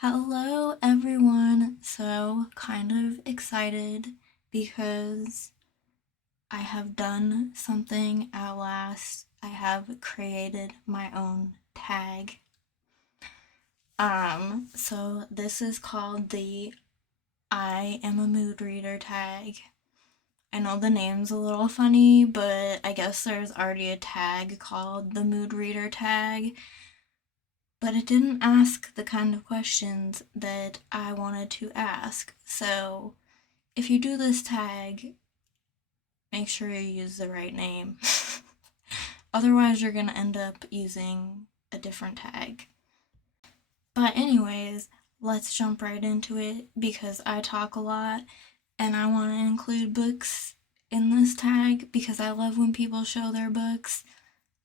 Hello everyone. So kind of excited because I have done something at last. I have created my own tag. So this is called the I am a mood reader tag. I know the name's a little funny, but I guess there's already a tag called the mood reader tag, but it didn't ask the kind of questions that I wanted to ask. So if you do this tag, make sure you use the right name. Otherwise, you're gonna end up using a different tag. But, anyways, let's jump right into it because I talk a lot and I want to include books in this tag because I love when people show their books.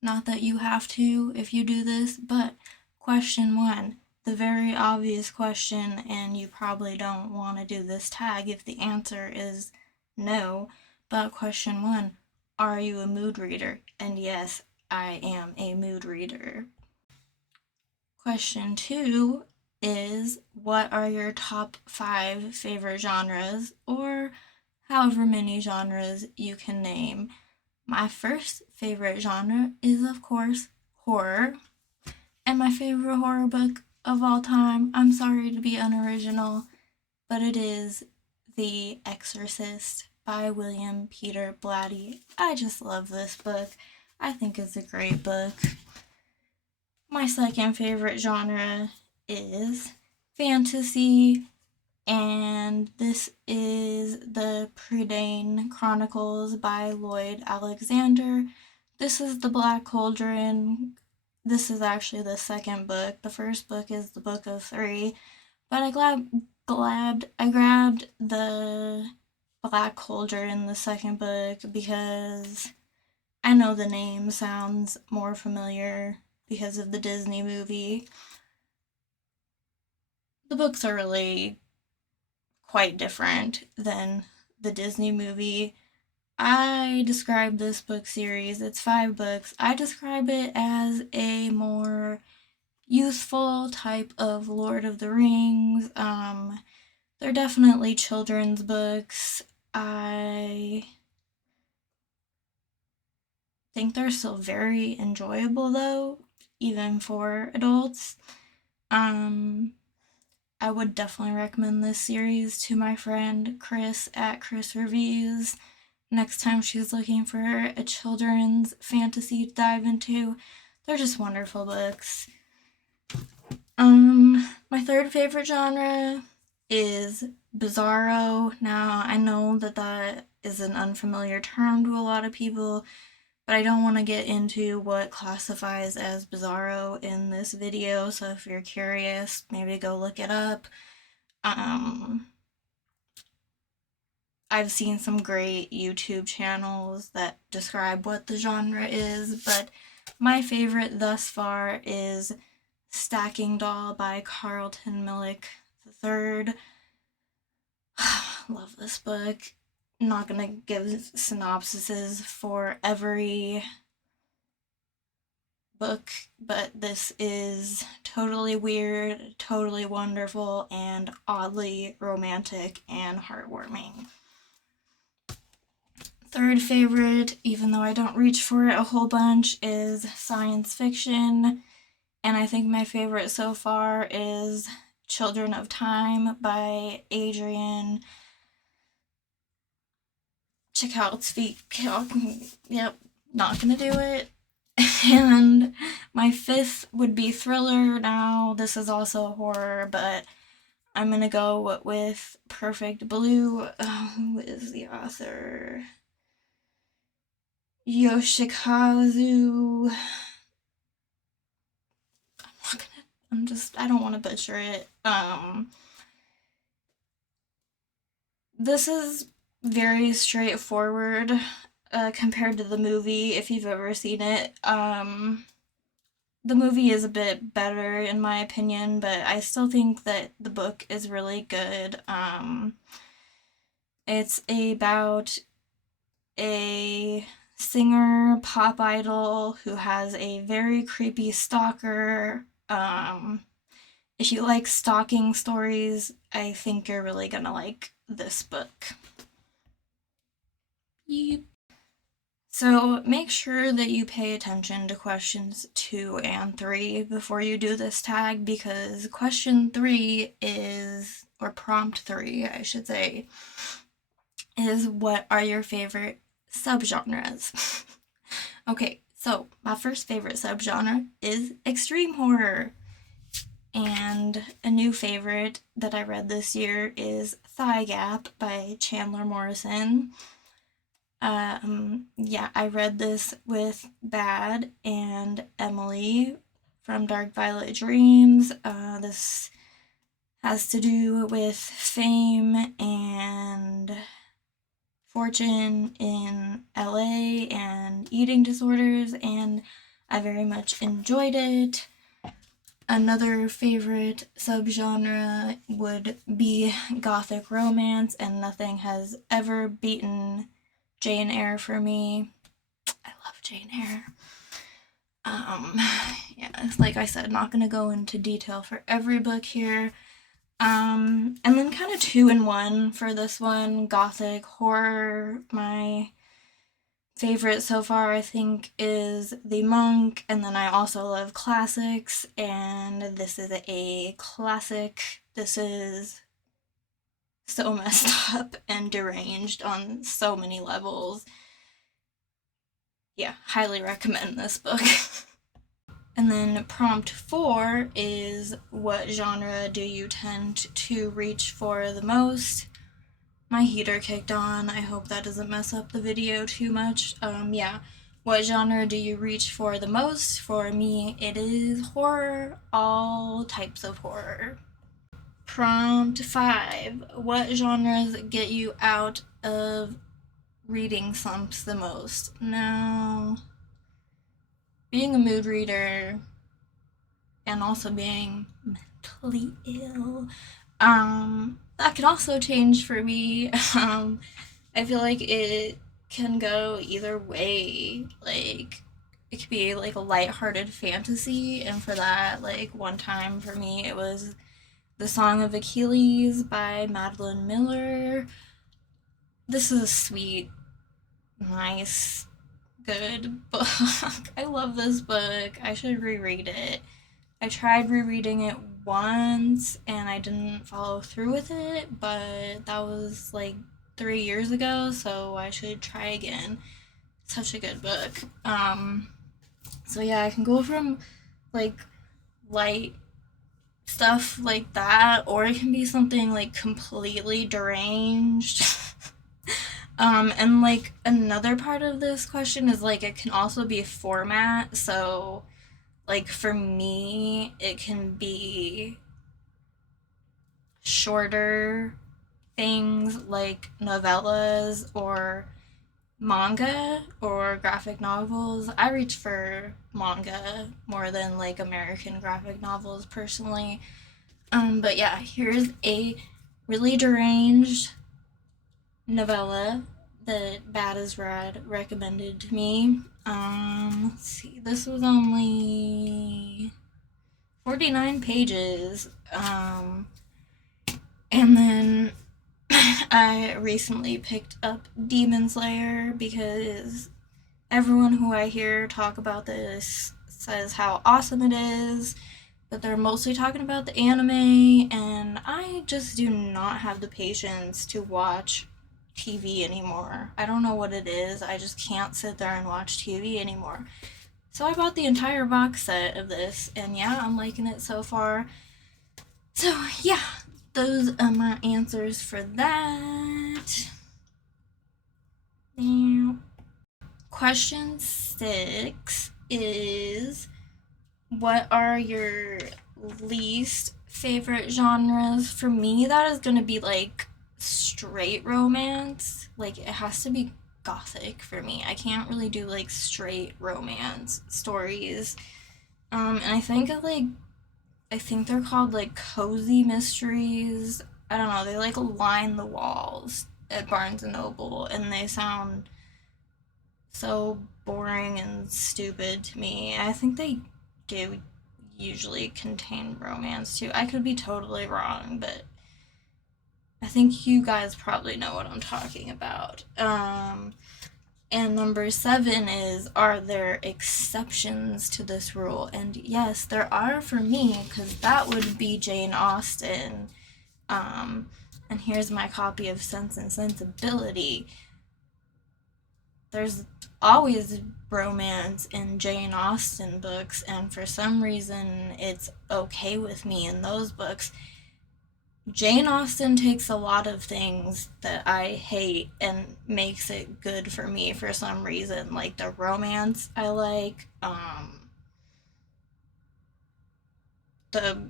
Not that you have to if you do this, but question one, the very obvious question, and you probably don't want to do this tag if the answer is no, but question one, are you a mood reader? And yes, I am a mood reader. Question two is, what are your top 5 favorite genres, or however many genres you can name? My first favorite genre is, of course, horror. And my favorite horror book of all time, I'm sorry to be unoriginal, but it is The Exorcist by William Peter Blatty. I just love this book. I think it's a great book. My second favorite genre is fantasy, and this is the Prydain Chronicles by Lloyd Alexander. This is the Black Cauldron. This is actually the second book. The first book is the Book of Three, but I grabbed the Black Cauldron, the second book, because I know the name sounds more familiar because of the Disney movie. The books are really quite different than the Disney movie. I describe this book series, it's 5 books. I describe it as a more youthful type of Lord of the Rings. They're definitely children's books. I think they're still very enjoyable though, even for adults. Um, I would definitely recommend this series to my friend Chris at Chris Reviews next time she's looking for a children's fantasy to dive into. They're just wonderful books. My third favorite genre is bizarro. Now, I know that that is an unfamiliar term to a lot of people, but I don't want to get into what classifies as bizarro in this video, so if you're curious, maybe go look it up. I've seen some great YouTube channels that describe what the genre is, but my favorite thus far is Stacking Doll by Carlton Millick III. Love this book. I'm not gonna give synopsises for every book, but this is totally weird, totally wonderful, and oddly romantic and heartwarming. Third favorite, even though I don't reach for it a whole bunch, is science fiction. And I think my favorite so far is Children of Time by Adrian Tchaikovsky. Yep, not gonna do it. And my fifth would be thriller. Now, this is also horror, but I'm gonna go with Perfect Blue. Who is the author? Yoshikazu. I don't want to butcher it. This is very straightforward compared to the movie, if you've ever seen it. The movie is a bit better, in my opinion, but I still think that the book is really good. It's about a singer pop idol who has a very creepy stalker. If you like stalking stories, I think you're really gonna like this book. Yep. So make sure that you pay attention to questions 2 and 3 before you do this tag, because question 3 is, or prompt 3, I should say, is what are your favorite subgenres? Okay, so my first favorite subgenre is extreme horror. And a new favorite that I read this year is Thigh Gap by Chandler Morrison. Yeah, I read this with Bad and Emily from Dark Violet Dreams. This has to do with fame and fortune in LA and eating disorders, and I very much enjoyed it. Another favorite subgenre would be gothic romance, and nothing has ever beaten Jane Eyre for me. I love Jane Eyre. Yeah, like I said, not gonna go into detail for every book here. And then kind of 2 in 1 for this one, gothic horror. My favorite so far, I think, is The Monk, and then I also love classics, and this is a classic. This is so messed up and deranged on so many levels. Yeah, highly recommend this book. And then prompt 4 is what genre do you tend to reach for the most? My heater kicked on. I hope that doesn't mess up the video too much. Yeah. What genre do you reach for the most? For me, it is horror, all types of horror. Prompt 5. What genres get you out of reading slumps the most? Now, being a mood reader and also being mentally ill, that can also change for me. I feel like it can go either way. Like, it could be like a lighthearted fantasy, and for that, like, one time for me, it was The Song of Achilles by Madeline Miller. This is a sweet, nice, good book. I love this book. I should reread it. I tried rereading it once and I didn't follow through with it, but that was like 3 years ago, so I should try again. Such a good book. So yeah, I can go from like light stuff like that, or it can be something like completely deranged. And like another part of this question is like it can also be a format. So like for me, it can be shorter things like novellas or manga or graphic novels. I reach for manga more than like American graphic novels personally. But yeah, here's a really deranged novella that Bad as Rad recommended to me. Let's see, this was only 49 pages. And then I recently picked up Demon Slayer because everyone who I hear talk about this says how awesome it is, but they're mostly talking about the anime, and I just do not have the patience to watch TV anymore. I don't know what it is. I just can't sit there and watch TV anymore. So I bought the entire box set of this, and yeah, I'm liking it so far. So yeah, those are my answers for that. Now, question 6 is what are your least favorite genres? For me, that is going to be like straight romance. Like, it has to be gothic for me. I can't really do like straight romance stories. And I think they're called like cozy mysteries. I don't know, they like line the walls at Barnes and Noble, and they sound so boring and stupid to me. I think they do usually contain romance too. I could be totally wrong, but I think you guys probably know what I'm talking about. And number 7 is, are there exceptions to this rule? And yes, there are for me, because that would be Jane Austen. Um, and here's my copy of Sense and Sensibility. There's always romance in Jane Austen books, and for some reason it's okay with me in those books. Jane Austen takes a lot of things that I hate and makes it good for me for some reason. Like the romance I like, the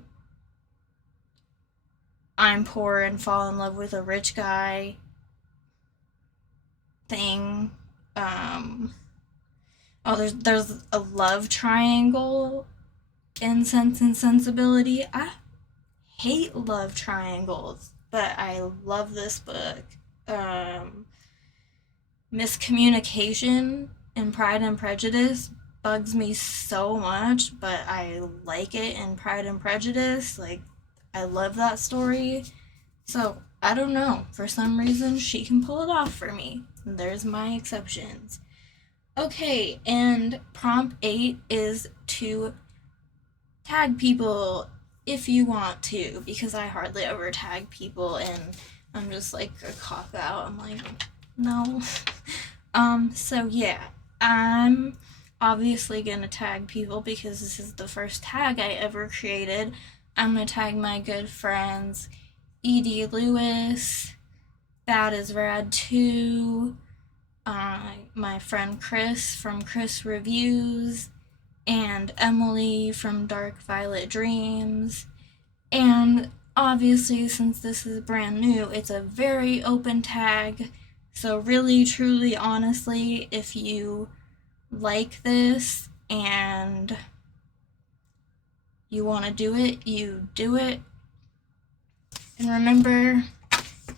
I'm poor and fall in love with a rich guy thing. Um, oh, there's a love triangle in Sense and Sensibility. I hate love triangles, but I love this book. Um, Miscommunication in Pride and Prejudice bugs me so much, but I like it in Pride and Prejudice. Like, I love that story. So, I don't know. For some reason, she can pull it off for me. There's my exceptions. Okay, and prompt 8 is to tag people if you want to, because I hardly ever tag people and I'm just like a cop out. I'm like, no. So yeah, I'm obviously gonna tag people because this is the first tag I ever created. I'm gonna tag my good friends Edie Lewis, Bad is Rad 2, my friend Chris from Chris Reviews, and Emily from Dark Violet Dreams. And obviously, since this is brand new, it's a very open tag. So, really, truly, honestly, if you like this and you want to do it, you do it. And remember,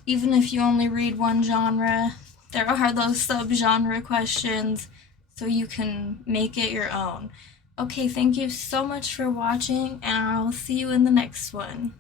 even if you only read one genre, there are those subgenre questions so you can make it your own. Okay, thank you so much for watching, and I'll see you in the next one.